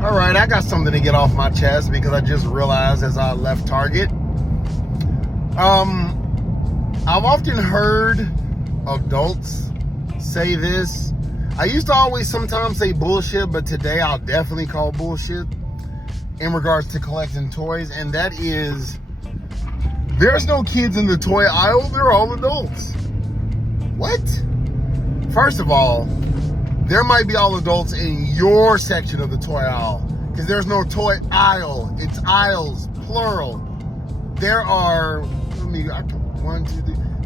All right, I got something to get off my chest because I just realized as I left Target. I've often heard adults say this. I used to always sometimes say bullshit, but today I'll definitely call bullshit in regards to collecting toys, and that is, there's no kids in the toy aisle, they're all adults. What? First of all, there might be all adults in your section of the toy aisle, because there's no toy aisle, it's aisles, plural. There are,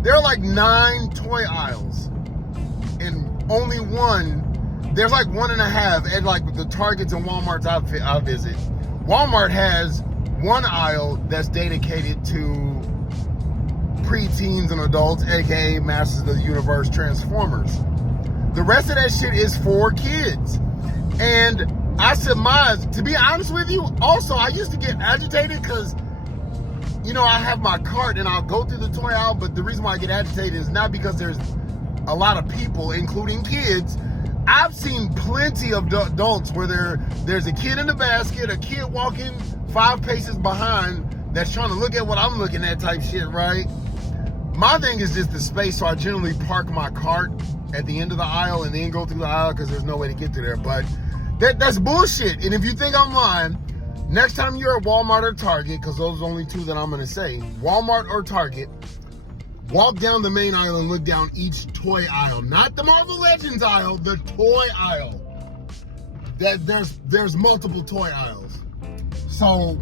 there are like 9 toy aisles, and only there's like 1.5 at like the Targets and Walmarts I visit. Walmart has one aisle that's dedicated to preteens and adults, aka Masters of the Universe Transformers. The rest of that shit is for kids. And I surmise, to be honest with you, also I used to get agitated because, you know, I have my cart and I'll go through the toy aisle, but the reason why I get agitated is not because there's a lot of people, including kids. I've seen plenty of adults where there's a kid in the basket, a kid walking 5 paces behind that's trying to look at what I'm looking at type shit, right? My thing is just the space, so I generally park my cart at the end of the aisle and then go through the aisle because there's no way to get to there. But that's bullshit. And if you think I'm lying, next time you're at Walmart or Target, because those are the only 2 that I'm going to say, Walmart or Target, walk down the main aisle and look down each toy aisle. Not the Marvel Legends aisle, the toy aisle. There's multiple toy aisles. So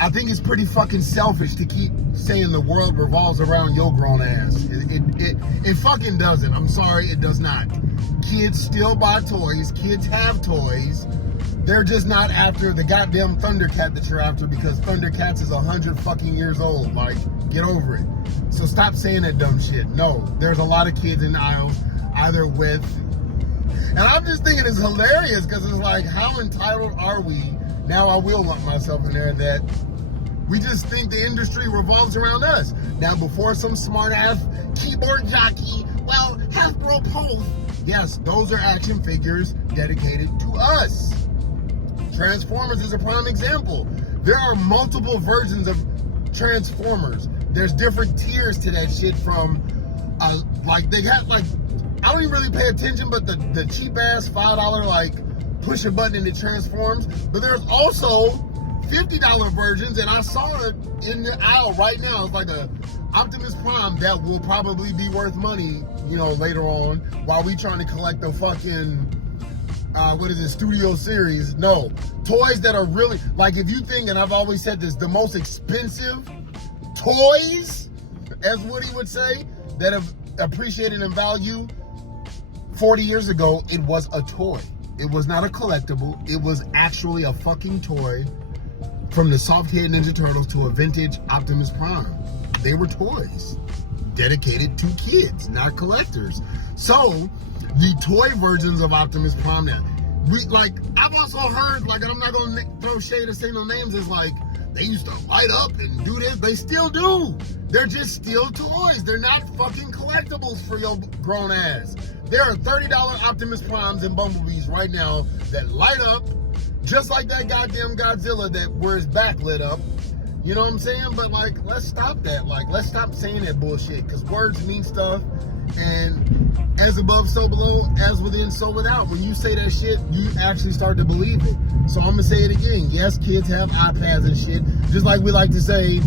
I think it's pretty fucking selfish to keep saying the world revolves around your grown ass. It fucking doesn't. I'm sorry, it does not. Kids still buy toys. Kids have toys. They're just not after the goddamn Thundercat that you're after, because Thundercats is 100 fucking years old. Like, get over it. So stop saying that dumb shit. No, there's a lot of kids in the aisles, either with, and I'm just thinking it's hilarious because it's like, how entitled are we? Now I will lump myself in there, that we just think the industry revolves around us. Now, before some smart ass keyboard jockey, well, Hasbro Pulse, yes, those are action figures dedicated to us. Transformers is a prime example. There are multiple versions of Transformers. There's different tiers to that shit, from like they got like, I don't even really pay attention, but the cheap ass $5 like push a button and it transforms. But there's also $50 versions, and I saw it in the aisle right now. It's like a Optimus Prime that will probably be worth money, you know, later on, while we trying to collect the fucking Studio Series. No, toys that are really, like, if you think, and I've always said this, the most expensive toys, as Woody would say, that have appreciated in value 40 years ago, it was a toy. It was not a collectible. It was actually a fucking toy, from the soft-head Ninja Turtles to a vintage Optimus Prime. They were toys dedicated to kids, not collectors. So the toy versions of Optimus Prime now, I've also heard, like, and I'm not gonna throw shade or say no names, is like, they used to light up and do this. They still do. They're just still toys. They're not fucking collectibles for your grown ass. There are $30 Optimus Primes and Bumblebees right now that light up just like that goddamn Godzilla where his back lit up. You know what I'm saying? But, like, let's stop that. Like, let's stop saying that bullshit, because words mean stuff. And as above, so below, as within, so without. When you say that shit, you actually start to believe it. So I'm going to say it again. Yes, kids have iPads and shit. Just like we like to say,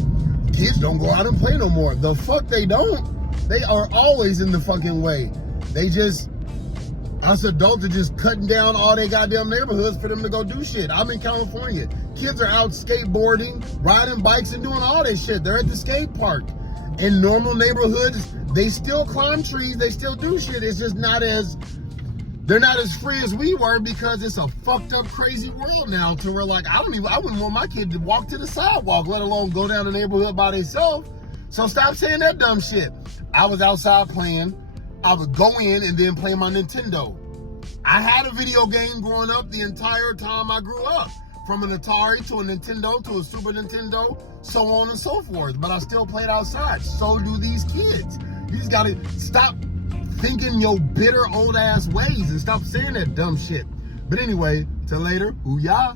kids don't go out and play no more. The fuck they don't. They are always in the fucking way. They just, us adults are just cutting down all their goddamn neighborhoods for them to go do shit. I'm in California. Kids are out skateboarding, riding bikes, and doing all that shit. They're at the skate park. In normal neighborhoods, they still climb trees, they still do shit. It's just they're not as free as we were, because it's a fucked up, crazy world now, to where, like, I wouldn't want my kid to walk to the sidewalk, let alone go down the neighborhood by themselves. So stop saying that dumb shit. I was outside playing. I would go in and then play my Nintendo. I had a video game growing up the entire time I grew up. From an Atari to a Nintendo to a Super Nintendo, so on and so forth. But I still played outside. So do these kids. You just gotta stop thinking your bitter old ass ways and stop saying that dumb shit. But anyway, till later, ooh-yah.